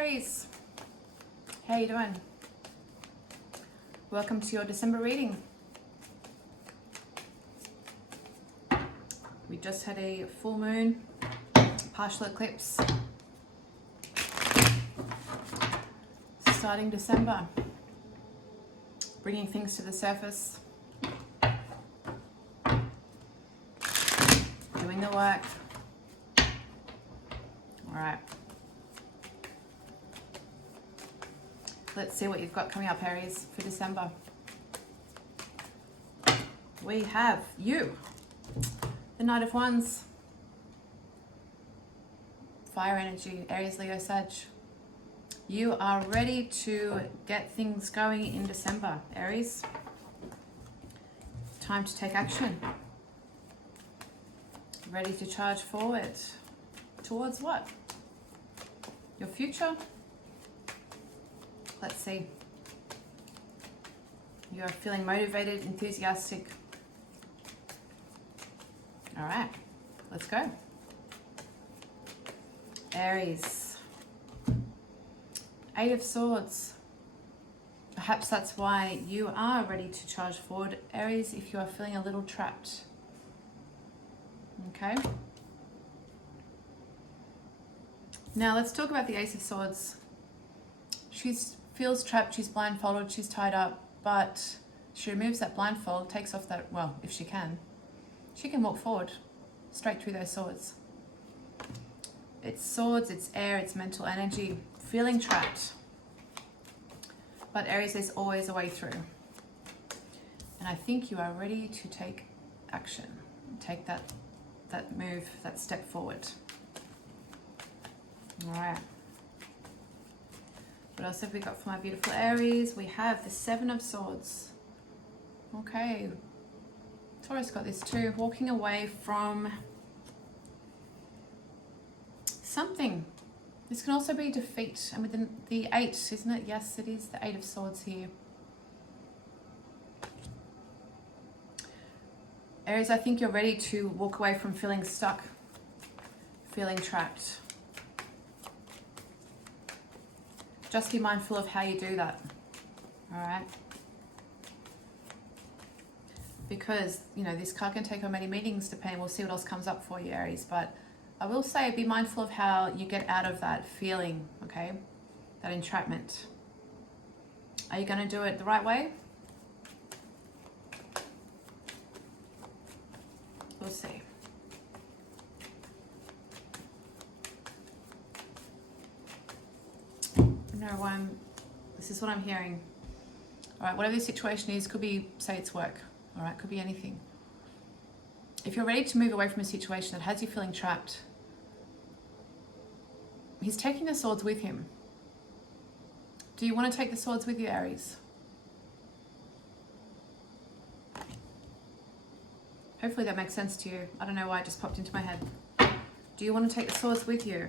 Aries, how you doing? Welcome to your December reading. We just had a full moon, partial eclipse, starting December, bringing things to the surface, doing the work. All right. Let's see what you've got coming up, Aries, for December. We have you, the Knight of Wands, fire energy, Aries, Leo, Sag. You are ready to get things going in December, Aries. Time to take action. Ready to charge forward. Towards what? Your future? Let's see. You are feeling motivated, enthusiastic. All right, let's go. Aries. Eight of Swords. Perhaps that's why you are ready to charge forward, Aries, if you are feeling a little trapped. Okay. Now let's talk about the Ace of Swords. She feels trapped, she's blindfolded, she's tied up, but she removes that blindfold, takes off that, well, if she can walk forward, straight through those swords. It's swords, it's air, it's mental energy, feeling trapped. But Aries, there's always a way through. And I think you are ready to take action, take that move, that step forward. All right. What else have we got for my beautiful Aries? We have the Seven of Swords. Okay. Taurus got this too. Walking away from something. This can also be defeat. And with the Eight, isn't it? Yes, it is the Eight of Swords here. Aries, I think you're ready to walk away from feeling stuck, feeling trapped. Just be mindful of how you do that, all right? Because, you know, this card can take on many meanings depending. We'll see what else comes up for you, Aries. But I will say be mindful of how you get out of that feeling, okay? That entrapment. Are you going to do it the right way? We'll see. No, this is what I'm hearing. All right, whatever the situation is, could be, say it's work, all right, could be anything. If you're ready to move away from a situation that has you feeling trapped, he's taking the swords with him. Do you want to take the swords with you, Aries? Hopefully that makes sense to you. I don't know why it just popped into my head. Do you want to take the swords with you?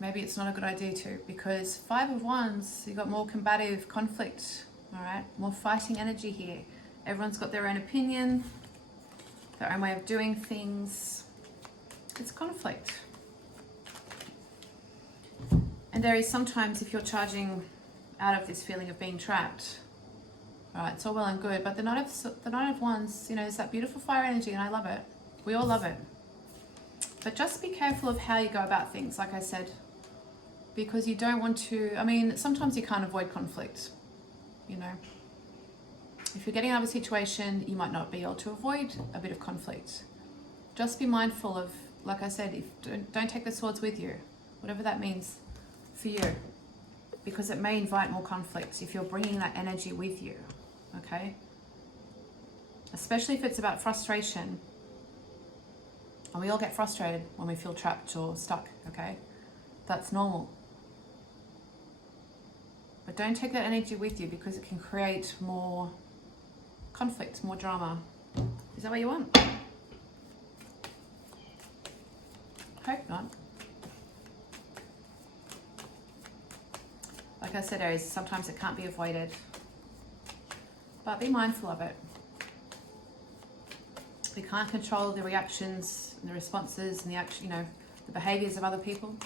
Maybe it's not a good idea to, because Five of Wands, you've got more combative conflict, all right? More fighting energy here. Everyone's got their own opinion, their own way of doing things. It's conflict. And there is sometimes, if you're charging out of this feeling of being trapped, all right, it's all well and good, but the Knight of Wands, you know, is that beautiful fire energy, and I love it. We all love it. But just be careful of how you go about things, like I said, because you don't want to, I mean, sometimes you can't avoid conflict, you know. If you're getting out of a situation, you might not be able to avoid a bit of conflict. Just be mindful of, like I said, don't take the swords with you, whatever that means for you, because it may invite more conflict if you're bringing that energy with you, okay? Especially if it's about frustration. And we all get frustrated when we feel trapped or stuck, okay? That's normal. But don't take that energy with you, because it can create more conflict, more drama. Is that what you want? Hope not. Like I said, Aries, sometimes it can't be avoided. But be mindful of it. We can't control the reactions and the responses and the action, you know, the behaviors of other people,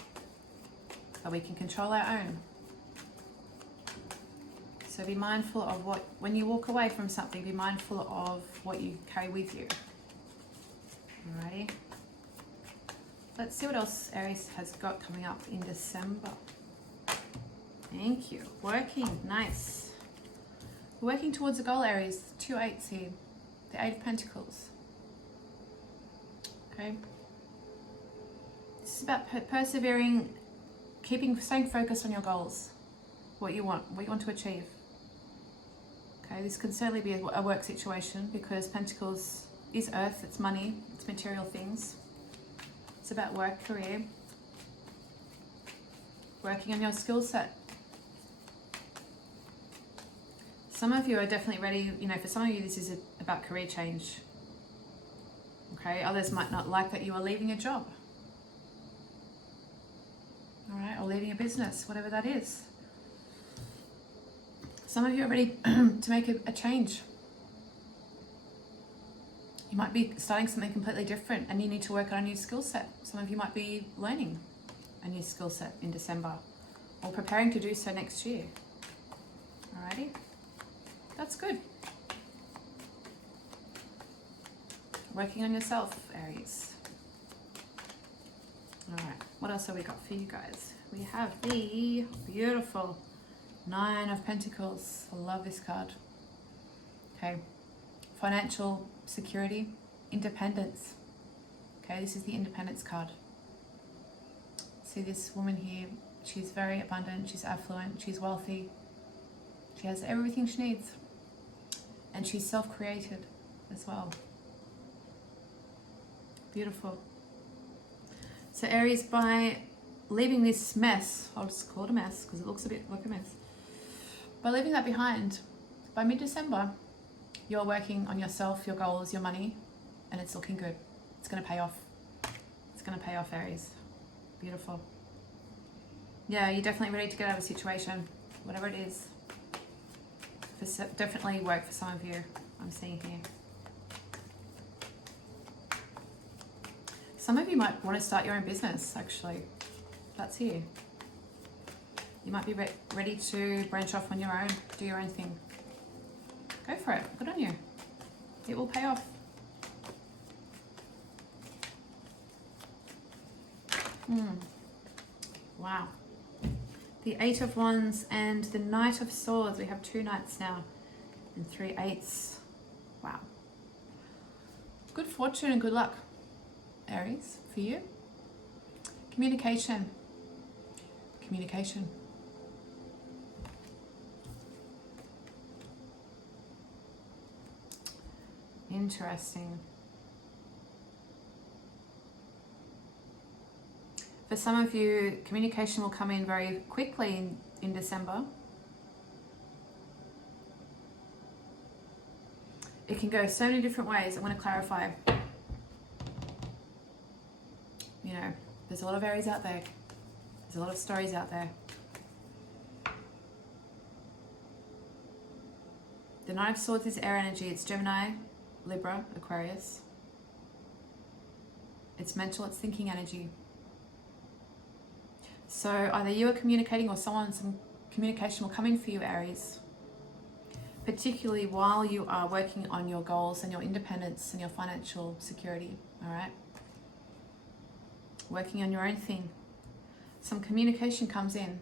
but we can control our own. So be mindful of what, when you walk away from something, be mindful of what you carry with you. Alrighty. Let's see what else Aries has got coming up in December. Thank you. Working, nice. Working towards a goal, Aries. 2 8s here. The 8 of Pentacles. Okay. This is about persevering, staying focused on your goals. What you want to achieve. Okay, this can certainly be a work situation because Pentacles is earth, it's money, it's material things. It's about work, career. Working on your skill set. Some of you are definitely ready, you know, for some of you this is about career change. Okay, others might not like that you are leaving a job. All right, or leaving a business, whatever that is. Some of you are ready to make a change. You might be starting something completely different and you need to work on a new skill set. Some of you might be learning a new skill set in December or preparing to do so next year. Alrighty, that's good. Working on yourself, Aries. Alright, what else have we got for you guys? We have the beautiful 9 of Pentacles. I love this card. Okay, financial security, independence. Okay, this is the independence card. See this woman here, she's very abundant, she's affluent, she's wealthy. She has everything she needs. And she's self-created as well. Beautiful. So Aries, by leaving this mess, I'll just call it a mess because it looks a bit like a mess. By leaving that behind, by mid-December, you're working on yourself, your goals, your money, and it's looking good. It's going to pay off. It's going to pay off, Aries. Beautiful. Yeah, you're definitely ready to get out of a situation, whatever it is. Definitely work for some of you, I'm seeing here. Some of you might want to start your own business, actually. That's here. You might be ready to branch off on your own, do your own thing. Go for it. Good on you. It will pay off. Wow. The 8 of Wands and the Knight of Swords. We have 2 Knights now and 3 8s. Wow. Good fortune and good luck, Aries, for you. Communication. Communication. Interesting. For some of you, communication will come in very quickly in December. It can go so many different ways. I want to clarify. You know, there's a lot of Aries out there. There's a lot of stories out there. The Knight of Swords is air energy. It's Gemini, Libra, Aquarius. It's mental, it's thinking energy. So either you are communicating or some communication will come in for you, Aries. Particularly while you are working on your goals and your independence and your financial security, all right? Working on your own thing. Some communication comes in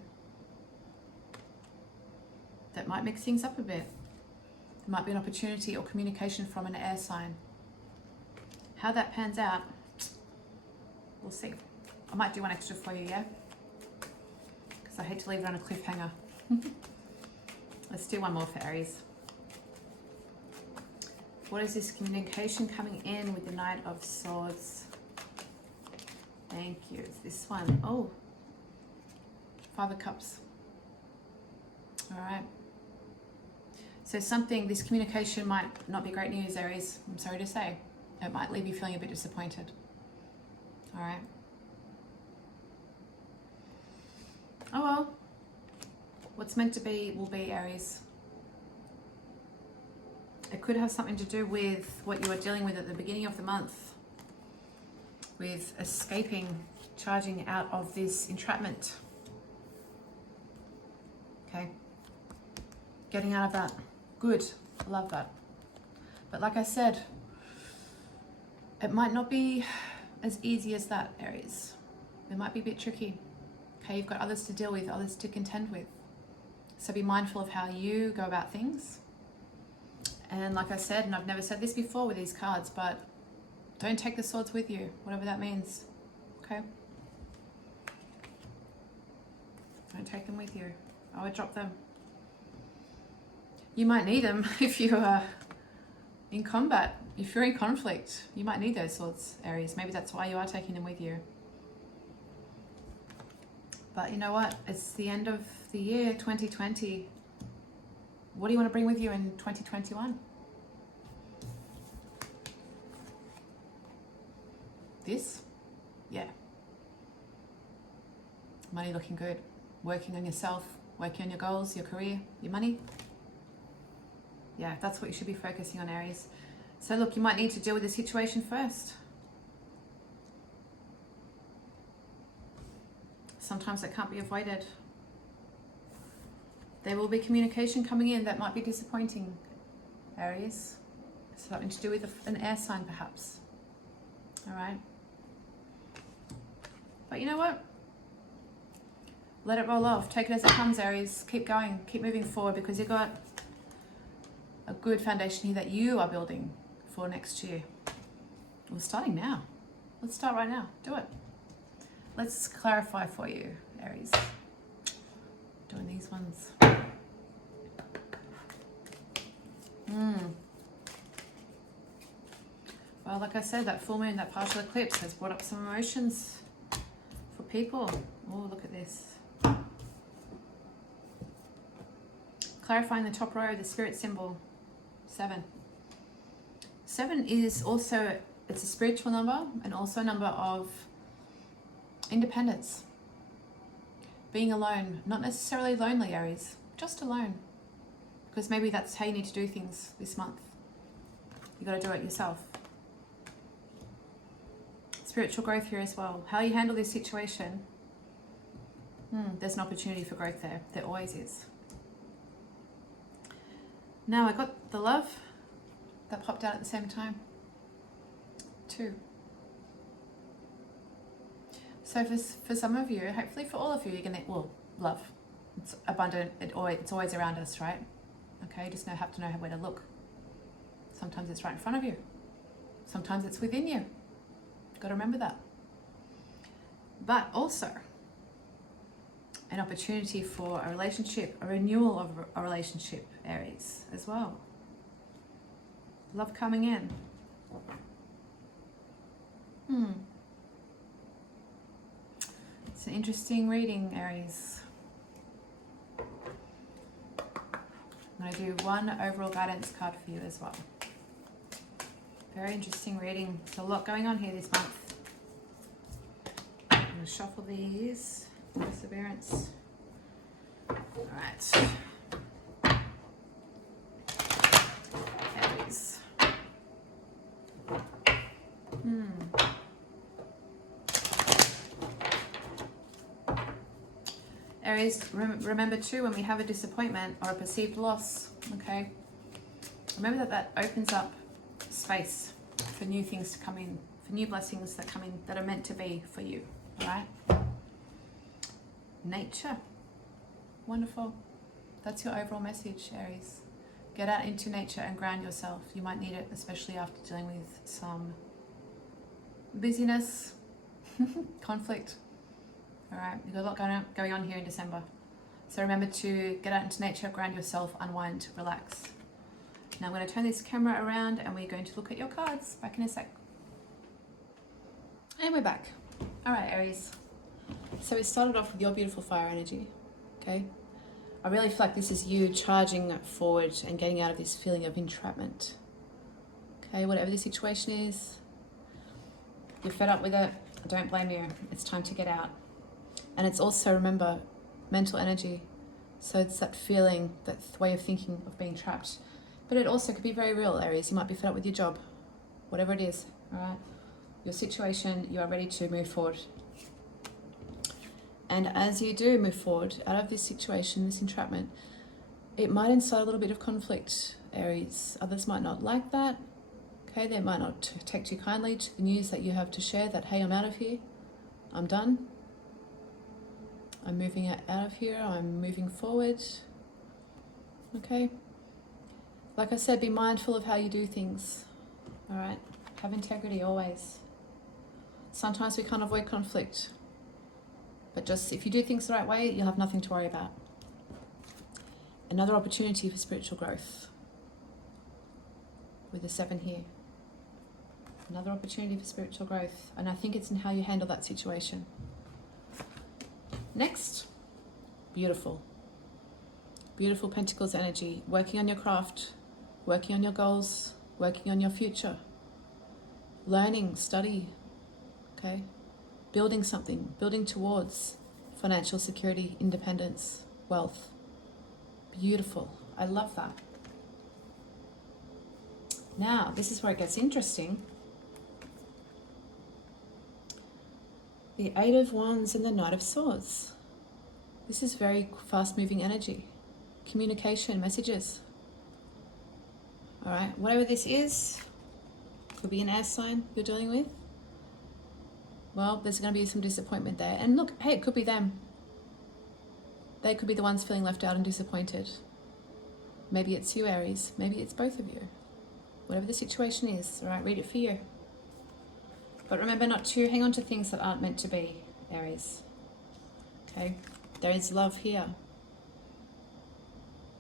that might mix things up a bit. There might be an opportunity or communication from an air sign. How that pans out, we'll see. I might do one extra for you, yeah? Because I hate to leave it on a cliffhanger. Let's do one more for Aries. What is this communication coming in with the Knight of Swords? Thank you. It's this one. Oh, 5 of Cups. All right. So this communication might not be great news, Aries. I'm sorry to say. It might leave you feeling a bit disappointed. All right. Oh well. What's meant to be will be, Aries. It could have something to do with what you were dealing with at the beginning of the month. With escaping charging out of this entrapment. Okay, getting out of that. Good, I love that. But like I said, it might not be as easy as that, Aries. It might be a bit tricky. Okay, you've got others to deal with, others to contend with. So be mindful of how you go about things. And like I said, and I've never said this before with these cards, but don't take the swords with you, whatever that means. Okay? Don't take them with you. I would drop them. You might need them if you are in combat. If you're in conflict, you might need those swords, Aries. Maybe that's why you are taking them with you. But you know what? It's the end of the year, 2020. What do you want to bring with you in 2021? This? Yeah. Money looking good. Working on yourself, working on your goals, your career, your money. Yeah, that's what you should be focusing on, Aries. So look, you might need to deal with the situation first. Sometimes it can't be avoided. There will be communication coming in that might be disappointing, Aries. Something to do with an air sign, perhaps. All right. But you know what? Let it roll off. Take it as it comes, Aries. Keep going. Keep moving forward, because you've got a good foundation here that you are building for next year. We're starting now. Let's start right now. Do it. Let's clarify for you, Aries. Doing these ones. Well, like I said, that full moon, that partial eclipse has brought up some emotions for people. Oh, look at this. Clarifying the top row, the spirit symbol, 7. 7 is also, it's a spiritual number and also a number of independence. Being alone, not necessarily lonely, Aries, just alone. Because maybe that's how you need to do things this month. You got to do it yourself. Spiritual growth here as well. How you handle this situation, there's an opportunity for growth there. There always is. Now I got the love that popped out at the same time. 2. So for some of you, hopefully for all of you, you're gonna, well, love. It's abundant, it's always around us, right? Okay, you just have to know where to look. Sometimes it's right in front of you. Sometimes it's within you. You've got to remember that. But also, an opportunity for a relationship, a renewal of a relationship, Aries, as well. Love coming in. It's an interesting reading, Aries. I'm going to do one overall guidance card for you as well. Very interesting reading. There's a lot going on here this month. I'm going to shuffle these. Perseverance. All right. Aries. Aries, remember too, when we have a disappointment or a perceived loss, okay, remember that opens up space for new things to come in, for new blessings that come in that are meant to be for you, all right? Nature. Wonderful. That's your overall message, Aries. Get out into nature and ground yourself. You might need it, especially after dealing with some busyness, conflict. All right, you've got a lot going on here in December. So remember to get out into nature, ground yourself, unwind, relax. Now I'm going to turn this camera around and we're going to look at your cards. Back in a sec. And we're back. All right, Aries. So we started off with your beautiful fire energy, okay? I really feel like this is you charging forward and getting out of this feeling of entrapment. Okay, whatever the situation is, you're fed up with it, I don't blame you. It's time to get out. And it's also, remember, mental energy. So it's that feeling, that way of thinking of being trapped. But it also could be very real, Aries. You might be fed up with your job, whatever it is, all right? Your situation, you are ready to move forward. And as you do move forward out of this situation, this entrapment, it might incite a little bit of conflict, Aries. Others might not like that. Okay, they might not take too kindly to the news that you have to share that, hey, I'm out of here. I'm done. I'm moving out of here. I'm moving forward. Okay. Like I said, be mindful of how you do things. All right. Have integrity always. Sometimes we can't avoid conflict. But just if you do things the right way, you'll have nothing to worry about. Another opportunity for spiritual growth. With the 7 here. Another opportunity for spiritual growth. And I think it's in how you handle that situation. Next. Beautiful. Beautiful Pentacles energy. Working on your craft. Working on your goals. Working on your future. Learning, study. Okay. Building something, building towards financial security, independence, wealth. Beautiful. I love that. Now, this is where it gets interesting. The 8 of Wands and the Knight of Swords. This is very fast-moving energy. Communication, messages. All right, whatever this is, could be an air sign you're dealing with. Well, there's going to be some disappointment there. And look, hey, it could be them. They could be the ones feeling left out and disappointed. Maybe it's you, Aries. Maybe it's both of you. Whatever the situation is, all right, read it for you. But remember not to hang on to things that aren't meant to be, Aries. Okay? There is love here.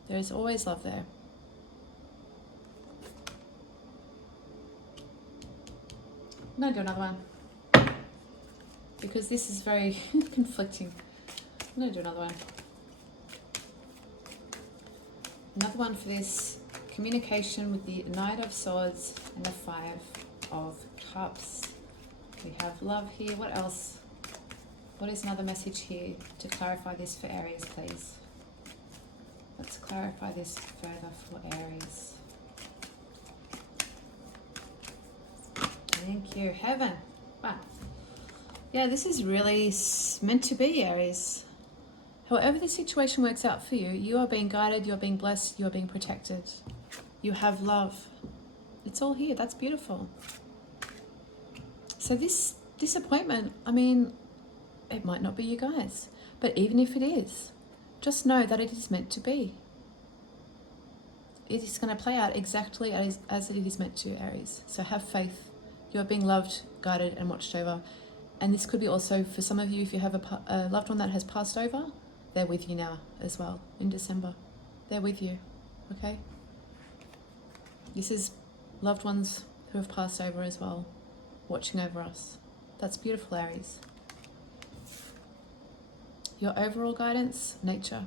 There is always love there. I'm going to do another one. Because this is very conflicting. I'm going to do another one. Another one for this. Communication with the Knight of Swords and the 5 of Cups. We have love here. What else? What is another message here to clarify this for Aries, please? Let's clarify this further for Aries. Thank you. Heaven. Wow. Yeah, this is really meant to be, Aries. However the situation works out for you, you are being guided, you're being blessed, you're being protected. You have love. It's all here. That's beautiful. So this disappointment, I mean, it might not be you guys. But even if it is, just know that it is meant to be. It is going to play out exactly as it is meant to, Aries. So have faith. You are being loved, guided, and watched over. And this could be also for some of you, if you have a loved one that has passed over, they're with you now as well in December. They're with you, okay? This is loved ones who have passed over as well, watching over us. That's beautiful, Aries. Your overall guidance, nature.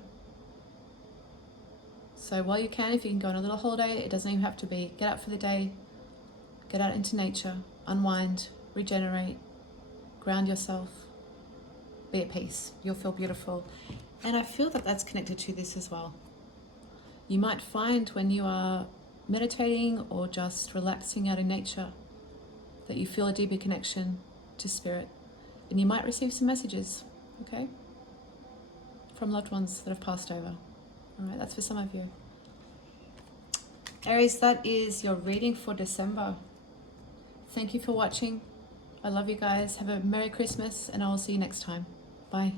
So while you can, if you can go on a little holiday, it doesn't even have to be. Get out for the day, get out into nature, unwind, regenerate, ground yourself, be at peace. You'll feel beautiful. And I feel that that's connected to this as well. You might find when you are meditating or just relaxing out in nature that you feel a deeper connection to spirit. And you might receive some messages, okay? From loved ones that have passed over. All right, that's for some of you. Aries, that is your reading for December. Thank you for watching. I love you guys. Have a Merry Christmas, and I will see you next time. Bye.